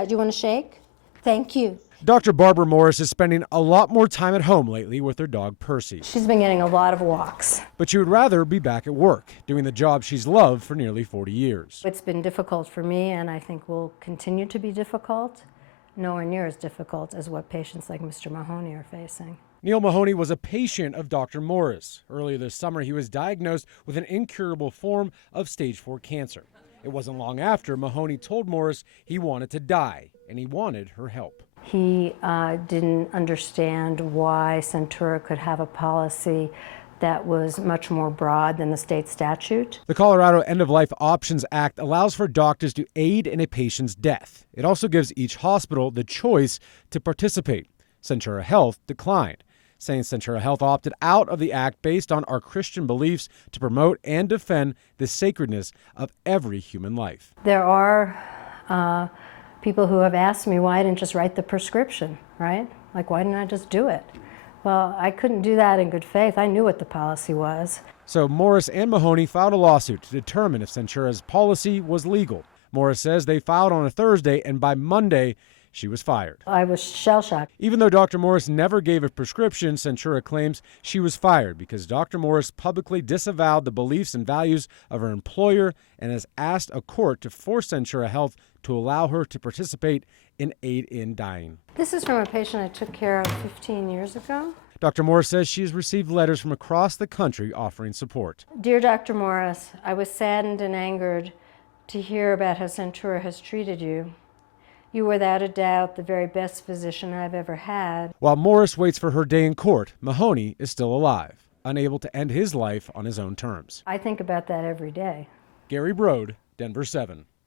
do you want to shake? Thank you. Dr. Barbara Morris is spending a lot more time at home lately with her dog Percy. She's been getting a lot of walks. But she would rather be back at work, doing the job she's loved for nearly 40 years. It's been difficult for me, and I think will continue to be difficult. Nowhere near as difficult as what patients like Mr. Mahoney are facing. Neil Mahoney was a patient of Dr. Morris. Earlier this summer, he was diagnosed with an incurable form of stage 4 cancer. It wasn't long after Mahoney told Morris he wanted to die, and he wanted her help. He didn't understand why Centura could have a policy that was much more broad than the state statute. The Colorado End-of-Life Options Act allows for doctors to aid in a patient's death. It also gives each hospital the choice to participate. Centura Health declined, saying Centura Health opted out of the act based on our Christian beliefs to promote and defend the sacredness of every human life. There are people who have asked me why I didn't just write the prescription, right? Like, why didn't I just do it? Well, I couldn't do that in good faith. I knew what the policy was. So Morris and Mahoney filed a lawsuit to determine if Centura's policy was legal. Morris says they filed on a Thursday, and by Monday, she was fired. I was shell-shocked. Even though Dr. Morris never gave a prescription, Centura claims she was fired because Dr. Morris publicly disavowed the beliefs and values of her employer and has asked a court to force Centura Health to allow her to participate in Aid in Dying. This is from a patient I took care of 15 years ago. Dr. Morris says she has received letters from across the country offering support. Dear Dr. Morris, I was saddened and angered to hear about how Centura has treated you. You were without a doubt the very best physician I've ever had. While Morris waits for her day in court, Mahoney is still alive, unable to end his life on his own terms. I think about that every day. Gary Brode, Denver 7.